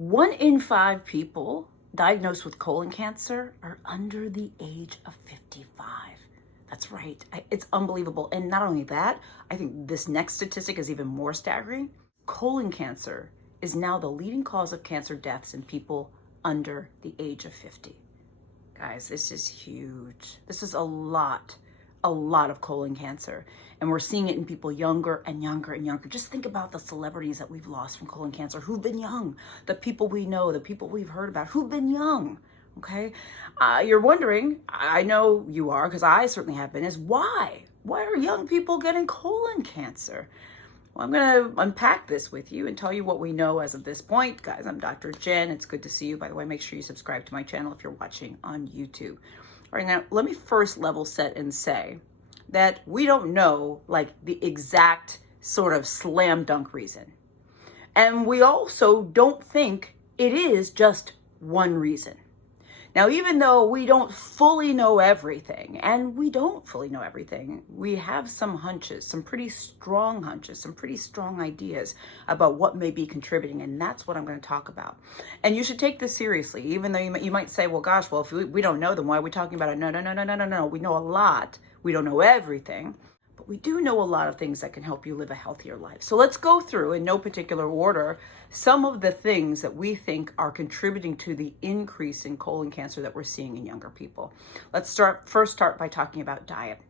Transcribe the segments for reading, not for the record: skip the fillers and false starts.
1 in 5 people diagnosed with colon cancer are under the age of 55. That's right. It's unbelievable. And not only that, I think this next statistic is even more staggering. Colon cancer is now the leading cause of cancer deaths in people under the age of 50. Guys, this is huge. This is a lot of colon cancer. And we're seeing it in people younger and younger and younger. Just think about the celebrities that we've lost from colon cancer who've been young, the people we know, the people we've heard about who've been young. Okay. You're wondering, I know you are, because I certainly have been, is why? Why are young people getting colon cancer? Well, I'm going to unpack this with you and tell you what we know as of this point. Guys, I'm Dr. Jen. It's good to see you. By the way, make sure you subscribe to my channel if you're watching on YouTube. All right, now let me first level set and say that we don't know like the exact sort of slam dunk reason. And we also don't think it is just one reason. Now, even though we don't fully know everything, and we don't fully know everything, we have some hunches, some pretty strong hunches, some pretty strong ideas about what may be contributing, and that's what I'm going to talk about. And you should take this seriously, even though you might say, well, gosh, well, if we don't know, then why are we talking about it? No. We know a lot. We don't know everything. But we do know a lot of things that can help you live a healthier life. So let's go through, in no particular order, some of the things that we think are contributing to the increase in colon cancer that we're seeing in younger people. Let's first start by talking about diet.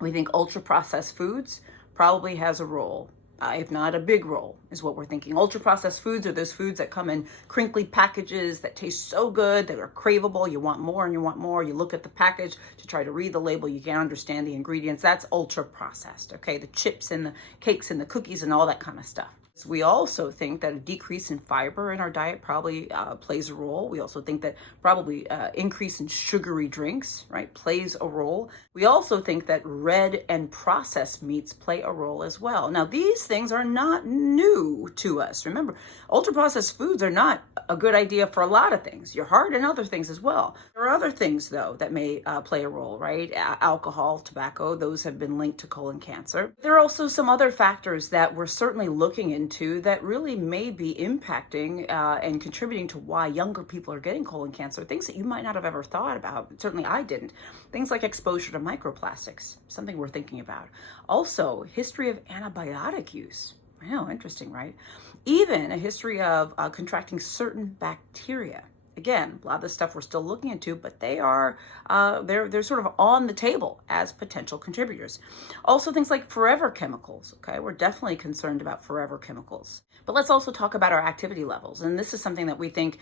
We think ultra-processed foods probably has a role. If not a big role, is what we're thinking. Ultra-processed foods are those foods that come in crinkly packages that taste so good, that are craveable. You want more and you want more. You look at the package to try to read the label. You can't understand the ingredients. That's ultra-processed, okay? The chips and the cakes and the cookies and all that kind of stuff. We also think that a decrease in fiber in our diet probably plays a role. We also think that probably increase in sugary drinks, right, plays a role. We also think that red and processed meats play a role as well. Now, these things are not new to us. Remember, ultra-processed foods are not a good idea for a lot of things, your heart and other things as well. There are other things, though, that may play a role, right? Alcohol, tobacco, those have been linked to colon cancer. There are also some other factors that we're certainly looking into that really may be impacting and contributing to why younger people are getting colon cancer, things that you might not have ever thought about. Certainly I didn't. Things like exposure to microplastics, something we're thinking about. Also, history of antibiotic use. I know, interesting, right? Even a history of contracting certain bacteria. Again, a lot of the stuff we're still looking into, but they are they're sort of on the table as potential contributors. Also, things like forever chemicals. Okay, we're definitely concerned about forever chemicals. But let's also talk about our activity levels, and this is something that we think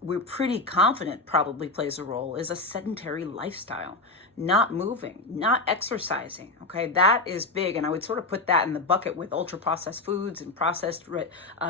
we're pretty confident probably plays a role. Is a sedentary lifestyle. Not moving, not exercising, okay? That is big, and I would sort of put that in the bucket with ultra-processed foods and processed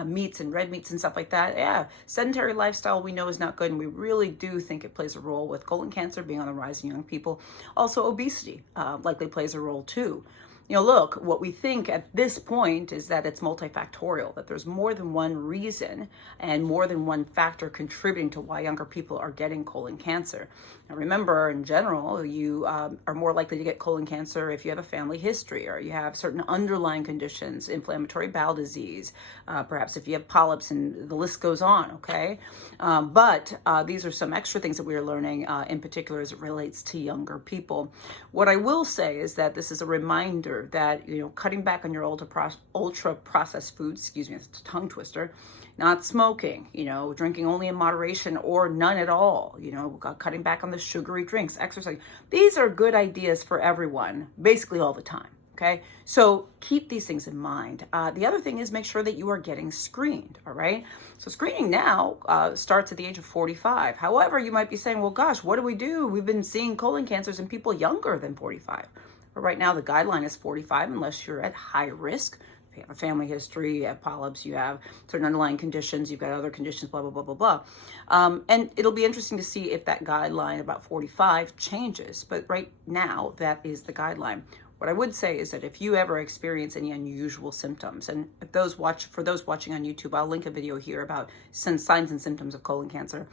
meats and red meats and stuff like that. Yeah, sedentary lifestyle we know is not good, and we really do think it plays a role with colon cancer being on the rise in young people. Also, obesity likely plays a role too. You know, look, what we think at this point is that it's multifactorial, that there's more than one reason and more than one factor contributing to why younger people are getting colon cancer. Now, remember, in general, you are more likely to get colon cancer if you have a family history or you have certain underlying conditions, inflammatory bowel disease, perhaps if you have polyps, and the list goes on, okay? But these are some extra things that we are learning in particular as it relates to younger people. What I will say is that this is a reminder that, you know, cutting back on your ultra processed foods, excuse me, it's a tongue twister, not smoking, you know, drinking only in moderation or none at all, you know, cutting back on the sugary drinks, exercise. These are good ideas for everyone, basically all the time. Okay, so keep these things in mind. The other thing is make sure that you are getting screened, all right? So screening now starts at the age of 45. However, you might be saying, well, gosh, what do we do? We've been seeing colon cancers in people younger than 45. But right now, the guideline is 45 unless you're at high risk. If you have a family history, you have polyps, you have certain underlying conditions, you've got other conditions, blah, blah, blah, blah, blah. And it'll be interesting to see if that guideline about 45 changes. But right now, that is the guideline. What I would say is that if you ever experience any unusual symptoms, and for those watching on YouTube, I'll link a video here about some signs and symptoms of colon cancer,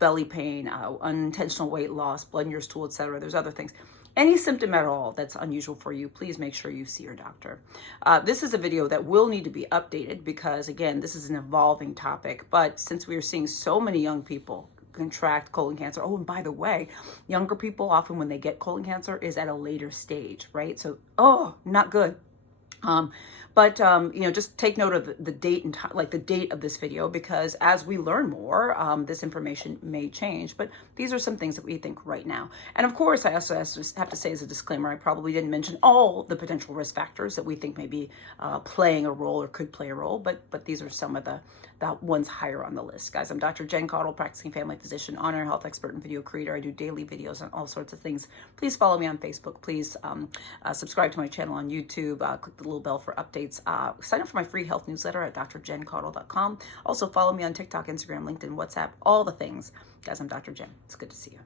belly pain, unintentional weight loss, blood in your stool, etc. There's other things. Any symptom at all that's unusual for you, please make sure you see your doctor. This is a video that will need to be updated because, again, this is an evolving topic. But since we are seeing so many young people contract colon cancer. Oh, and by the way, younger people often when they get colon cancer is at a later stage, right? So, oh, not good. Just take note of the date and like the date of this video, because as we learn more, this information may change. But these are some things that we think right now. And of course, I also have to say as a disclaimer, I probably didn't mention all the potential risk factors that we think may be playing a role or could play a role. But these are some of the ones higher on the list. Guys, I'm Dr. Jen Caudle, practicing family physician, honor health expert, and video creator. I do daily videos on all sorts of things. Please follow me on Facebook. Please subscribe to my channel on YouTube. Click the little bell for updates. Sign up for my free health newsletter at drjencaudle.com. Also follow me on TikTok, Instagram, LinkedIn, WhatsApp, all the things. Guys, I'm Dr. Jen. It's good to see you.